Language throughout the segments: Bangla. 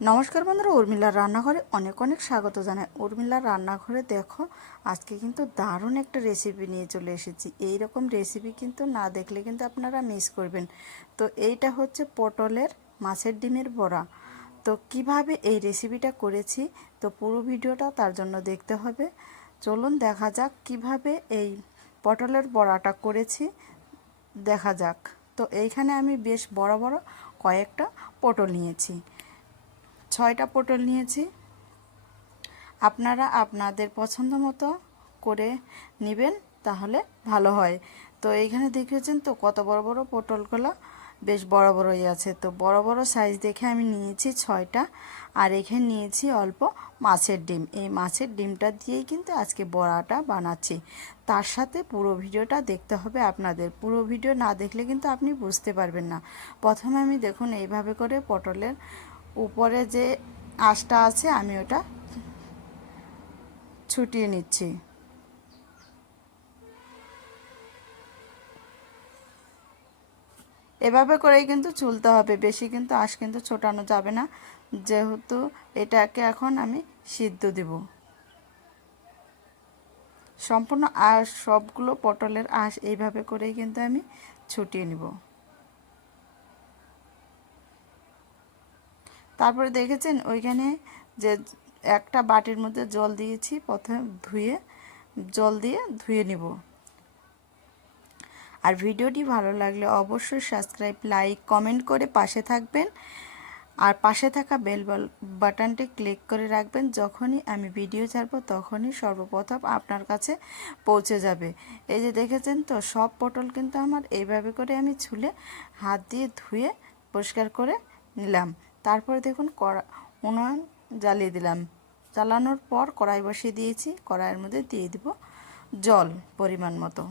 নমস্কার বন্ধুরা, উর্মিলার রান্নাঘরে অনেক অনেক স্বাগত জানাই। উর্মিলার রান্নাঘরে দেখো, আজকে কিন্তু দারুণ একটা রেসিপি নিয়ে চলে এসেছি। এই রকম রেসিপি কিন্তু না দেখলে কিন্তু আপনারা মিস করবেন। তো এইটা হচ্ছে পটলের মাছের ডিমের বড়া। তো কীভাবে এই রেসিপিটা করেছি, তো পুরো ভিডিওটা তার জন্য দেখতে হবে। চলুন দেখা যাক কীভাবে এই পটলের বড়াটা করেছি, দেখা যাক। তো এইখানে আমি বেশ বড় বড় কয়েকটা পটল নিয়েছি। ছয়টা পটল নিয়েছি। আপনারা আপনাদের পছন্দ মতো করে নেবেন, তাহলে ভালো হয়। তো এইখানে দেখেছেন তো কত বড় বড় পটলগুলো, বেশ বড় বড়ই আছে। তো বড় বড় সাইজ দেখে আমি নিয়েছি ছয়টা, আর এখানে নিয়েছি অল্প মাছের ডিম। এই মাছের ডিমটা দিয়েই কিন্তু আজকে বড়াটা বানাচ্ছি। তার সাথে পুরো ভিডিওটা দেখতে হবে আপনাদের। পুরো ভিডিও না দেখলে কিন্তু আপনি বুঝতে পারবেন না। প্রথমে আমি দেখুন এইভাবে করে পটলের উপরে যে আঁশটা আছে, আমি ওটা ছুটিয়ে নিচ্ছি। এভাবে করেই কিন্তু চুলতে হবে। বেশি কিন্তু আঁশ কিন্তু ছোটানো যাবে না। যেহেতু এটাকে এখন আমি সিদ্ধ দেব। সম্পূর্ণ আঁশ, সবগুলো পটলের আঁশ এইভাবে করেই কিন্তু আমি ছুটিয়ে নিব। তারপরে দেখেছেন ওইখানে যে একটা বাটির মধ্যে জল দিয়েছি, প্রথমে ধুয়ে, জল দিয়ে ধুয়ে নিব। আর ভিডিওটি ভালো লাগলে অবশ্যই সাবস্ক্রাইব, লাইক, কমেন্ট করে পাশে থাকবেন। আর পাশে থাকা বেল বাটনটি ক্লিক করে রাখবেন। যখনই আমি ভিডিও ছাড়ব, তখনই সর্বপ্রথম আপনার কাছে পৌঁছে যাবে। এই যে দেখেছেন তো, সব পটল কিন্তু আমার এইভাবে করে আমি ছুলে হাত দিয়ে ধুয়ে পরিষ্কার করে নিলাম। তারপরে দেখুন কড়া, উনুন জ্বালিয়ে দিলাম। জ্বালানোর পর কড়াই বসিয়ে দিয়েছি, কড়াইয়ের মধ্যে দিয়ে দিব জল পরিমাণ মতো।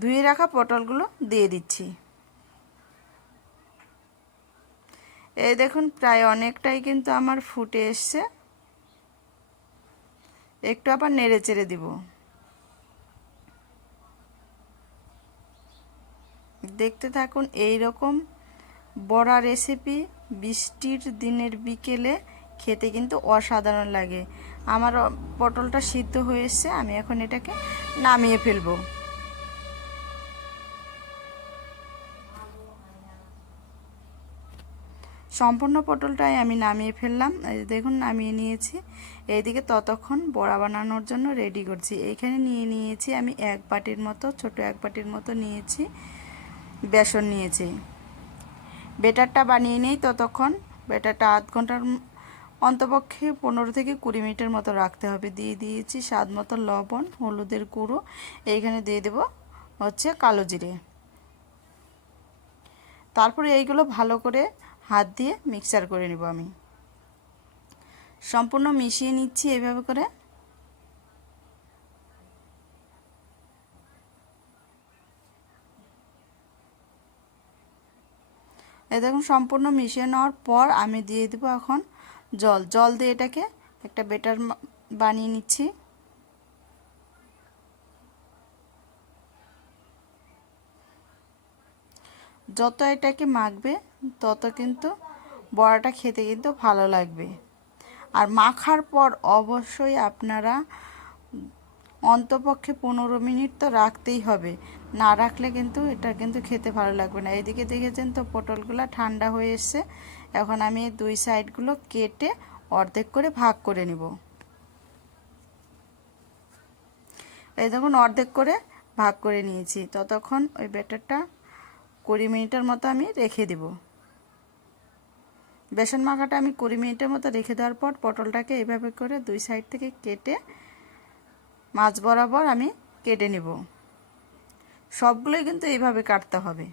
ধুয়ে রাখা পটলগুলো দিয়ে দিচ্ছি। এই দেখুন, প্রায় অনেকটাই কিন্তু আমার ফুটে এসছে। একটু আবার নেড়ে চেড়ে দিব। দেখতে থাকুন এই রকম বড়া রেসিপি বৃষ্টির দিনের বিকেলে খেতে কিন্তু অসাধারণ লাগে। আমার পটলটা সিদ্ধ হয়ে এসছে, আমি এখন এটাকে নামিয়ে ফেলব। সম্পূর্ণ পটলটাই আমি নামিয়ে ফেললাম। দেখুন, নামিয়ে নিয়েছি। এইদিকে ততক্ষণ বড়া বানানোর জন্য রেডি করছি। এইখানে নিয়ে নিয়েছি আমি এক বাটির মতো, ছোট এক বাটির মতো নিয়েছি। বেসন নিয়েছি। বেটারটা বানিয়ে নিই ততক্ষণ। বেটারটা আধ ঘণ্টার অন্তপক্ষে পনেরো থেকে কুড়ি মিনিটের মতো রাখতে হবে। দিয়ে দিয়েছি স্বাদ মতো লবণ, হলুদের গুঁড়ো। এইখানে দিয়ে দেব হচ্ছে কালো জিরে। তারপরে এইগুলো ভালো করে হাত দিয়ে মিক্সার করে নেব আমি। সম্পূর্ণ মিশিয়ে নিচ্ছি এইভাবে করে। দেখুন, সম্পূর্ণ মিশিয়ে নেওয়ার পর আমি দিয়ে দেব এখন জল। জল দিয়ে এটাকে একটা বেটার বানিয়ে নিচ্ছি। যত এটাকে মাখবে, তত কিন্তু বড়াটা খেতে কিন্তু ভালো লাগবে। আর মাখার পর অবশ্যই আপনারা অন্তপক্ষে পনেরো মিনিট তো রাখতেই হবে। না রাখলে কিন্তু এটা কিন্তু খেতে ভালো লাগবে না। এদিকে দেখেছেন তো পটলগুলো ঠান্ডা হয়ে এসছে। এখন আমি দুই সাইডগুলো কেটে অর্ধেক করে ভাগ করে নিব। এই দেখুন, অর্ধেক করে ভাগ করে নিয়েছি। ততক্ষণ ওই ব্যাটারটা কুড়ি মিনিটের মতো আমি রেখে দেব। বেসন মাখাটা আমি কুড়ি মিনিটের মতো রেখে দেওয়ার পর পটলটাকে এভাবে করে দুই সাইড থেকে কেটে মাছ বরাবর আমি কেটে নেব। সবগুলোই কিন্তু এইভাবে কাটতে হবে।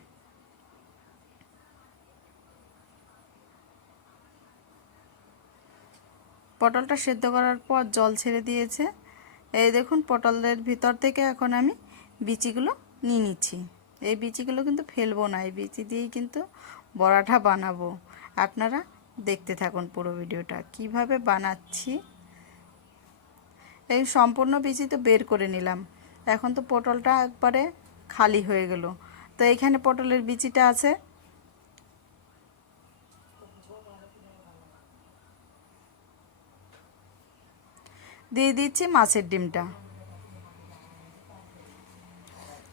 পটলটা সেদ্ধ করার পর জল ছেড়ে দিয়েছে। এই দেখুন, পটলের ভিতর থেকে এখন আমি বিচিগুলো নিয়ে নিচ্ছি। এই বিচিগুলো কিন্তু ফেলব না, এই বিচি দিয়েই কিন্তু বড়াটা বানাবো। আপনারা দেখতে থাকুন পুরো ভিডিওটা। কীভাবে বানাচ্ছি এই সম্পূর্ণ বিচি তো বের করে নিলাম। এখন তো পটলটা একবারে খালি হয়ে গেল। তো এইখানে পটলের বিচিটা আছে। দিয়ে দিচ্ছি মাছের ডিমটা।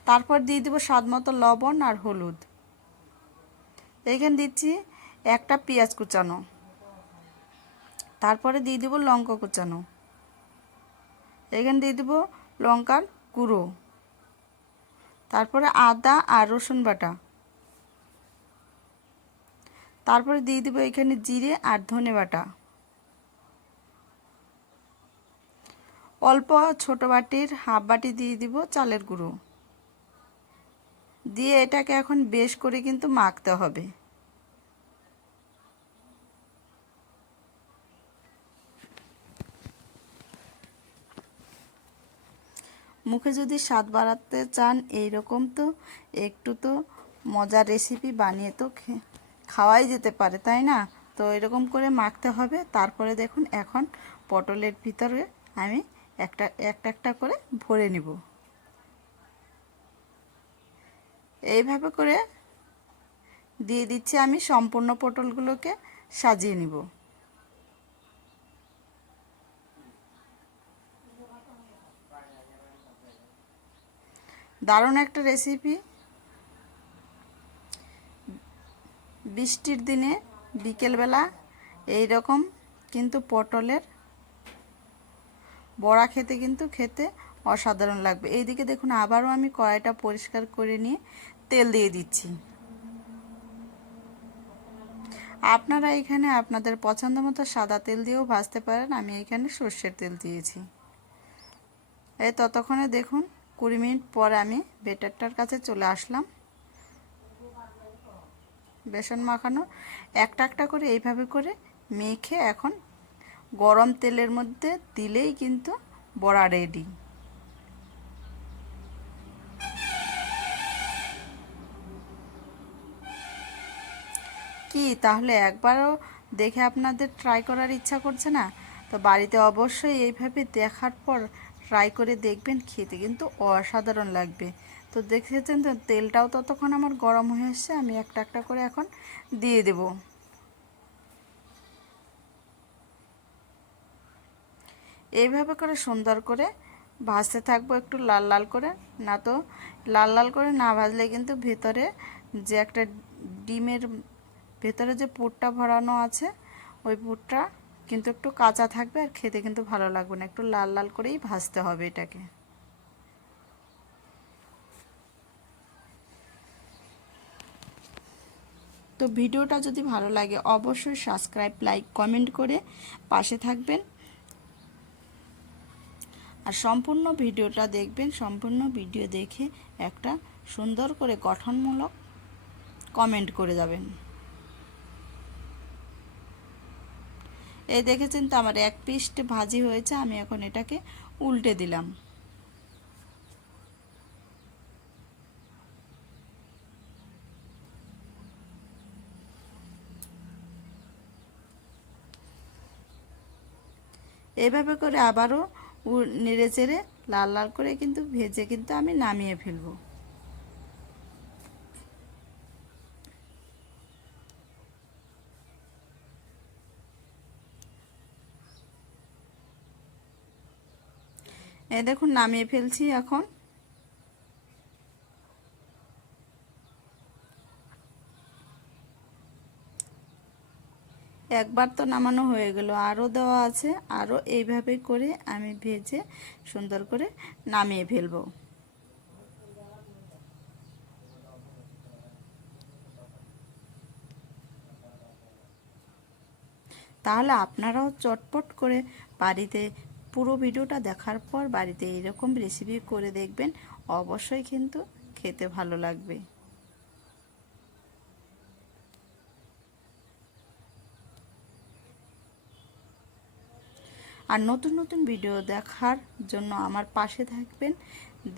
তারপর দিয়ে দেবো স্বাদ মতো লবণ আর হলুদ। এইখানে দিচ্ছি একটা পেঁয়াজ কুচানো। তারপরে দিয়ে দেবো লঙ্কা কুচানো। এখানে দিয়ে দেবো লঙ্কার গুঁড়ো। তারপরে আদা আর রসুন বাটা। তারপরে দিয়ে দেবো এখানে জিরে আর ধনে বাটা। অল্প ছোট বাটির হাফ বাটি দিয়ে দিব চালের গুঁড়ো। দিয়ে এটাকে এখন বেশ করে কিন্তু মাখতে হবে। মুখে যদি স্বাদ বাড়াতে চান, এইরকম তো। একটু তো মজার রেসিপি বানিয়ে তো খাওয়াই যেতে পারে, তাই না? তো এরকম করে মাখতে হবে। তারপরে দেখুন, এখন পটলের ভিতরে আমি একটা একটা একটা করে ভরে নিব। এইভাবে করে দিয়ে দিচ্ছি আমি, সম্পূর্ণ পটলগুলোকে সাজিয়ে নিব। দারুণ একটা রেসিপি বৃষ্টির দিনে বিকেলবেলা এই রকম কিন্তু পটলের বড়া খেতে কিন্তু খেতে অসাধারণ লাগবে। এইদিকে দেখুন আবারও আমি কড়াইটা পরিষ্কার করে নিয়ে তেল দিয়ে দিচ্ছি। আপনারা এখানে আপনাদের পছন্দ মতো সাদা তেল দিয়েও ভাজতে পারেন। আমি এখানে সর্ষের তেল দিয়েছি। এই ততক্ষণে দেখুন কুড়ি মিনিট পর আমি বেটারটার কাছে চলে আসলাম। বেসন মাখানো, একটা একটা করে এইভাবে করে মেখে এখন গরম তেলের মধ্যে দিলেই কিন্তু বড়া রেডি কি, তাহলে একবারও দেখে আপনাদের ট্রাই করার ইচ্ছা করছে না? তো বাড়িতে অবশ্যই এইভাবে দেখার পর ট্রাই করে দেখবেন, খেতে কিন্তু অসাধারণ লাগবে। তো দেখেছেন তো, তেলটাও ততক্ষণ আমার গরম হয়ে এসছে, আমি একটা একটা করে এখন দিয়ে দেব। এইভাবে করে সুন্দর করে ভাজতে থাকব একটু লাল লাল করে। না তো, লাল লাল করে না ভাজলে কিন্তু ভেতরে যে একটা ডিমের ভেতরে যে পুরটা ভরানো আছে, ওই পুরটা কিন্তু একটু কাঁচা থাকবে আর খেতে কিন্তু ভালো লাগবে না। একটু লাল লাল করেই ভাজতে হবে এটাকে। তো ভিডিওটা যদি ভালো লাগে অবশ্যই সাবস্ক্রাইব, লাইক, কমেন্ট করে পাশে থাকবেন। আর সম্পূর্ণ ভিডিওটা দেখবেন, সম্পূর্ণ ভিডিও দেখে একটা সুন্দর করে গঠনমূলক কমেন্ট করে যাবেন। এই দেখেছেন তো আমার এক পিস্ট ভাজি হয়েছে, আমি এখন এটাকে উল্টে দিলাম। এভাবে করে আবারও নেড়ে চেড়ে লাল লাল করে কিন্তু ভেজে কিন্তু আমি নামিয়ে ফেলব। এ দেখুন, নামিয়ে ফেলছি এখন। একবার তো নামানো হয়ে গেল, আরও দেওয়া আছে, আরও এইভাবে করে আমি ভেজে সুন্দর করে নামিয়ে ফেলব। তাহলে আপনারাও চটপট করে বাড়িতে পুরো ভিডিওটা দেখার পর বাড়িতে এরকম রেসিপি করে দেখবেন, অবশ্যই কিন্তু খেতে ভালো লাগবে। আর নতুন নতুন ভিডিও দেখার জন্য আমার পাশে থাকবেন,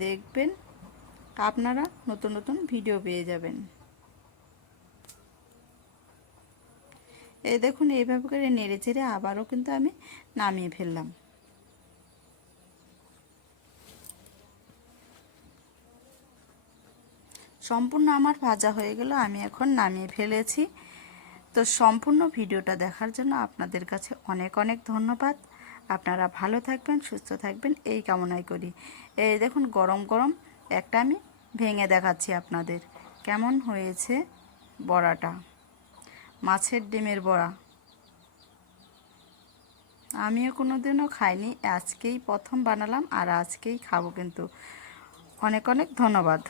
দেখবেন, আপনারা নতুন নতুন ভিডিও পেয়ে যাবেন। এই দেখুন, এইভাবে করে নেড়ে চেড়ে আবারও কিন্তু আমি নামিয়ে ফেললাম। সম্পূর্ণ আমার ভাজা হয়ে গেল, আমি এখন নামিয়ে ফেলেছি। তো সম্পূর্ণ ভিডিওটা দেখার জন্য আপনাদের কাছে অনেক অনেক ধন্যবাদ। আপনারা ভালো থাকবেন, সুস্থ থাকবেন, এই কামনাই করি। এই দেখুন, গরম গরম একটা আমি ভেঙে দেখাচ্ছি আপনাদের। কেমন হয়েছে বড়াটা? মাছের ডিমের বড়া। আমিও কোনো দিনও খাইনি, আজকেই প্রথম বানালাম আর আজকেই খাব কিন্তু। অনেক অনেক ধন্যবাদ।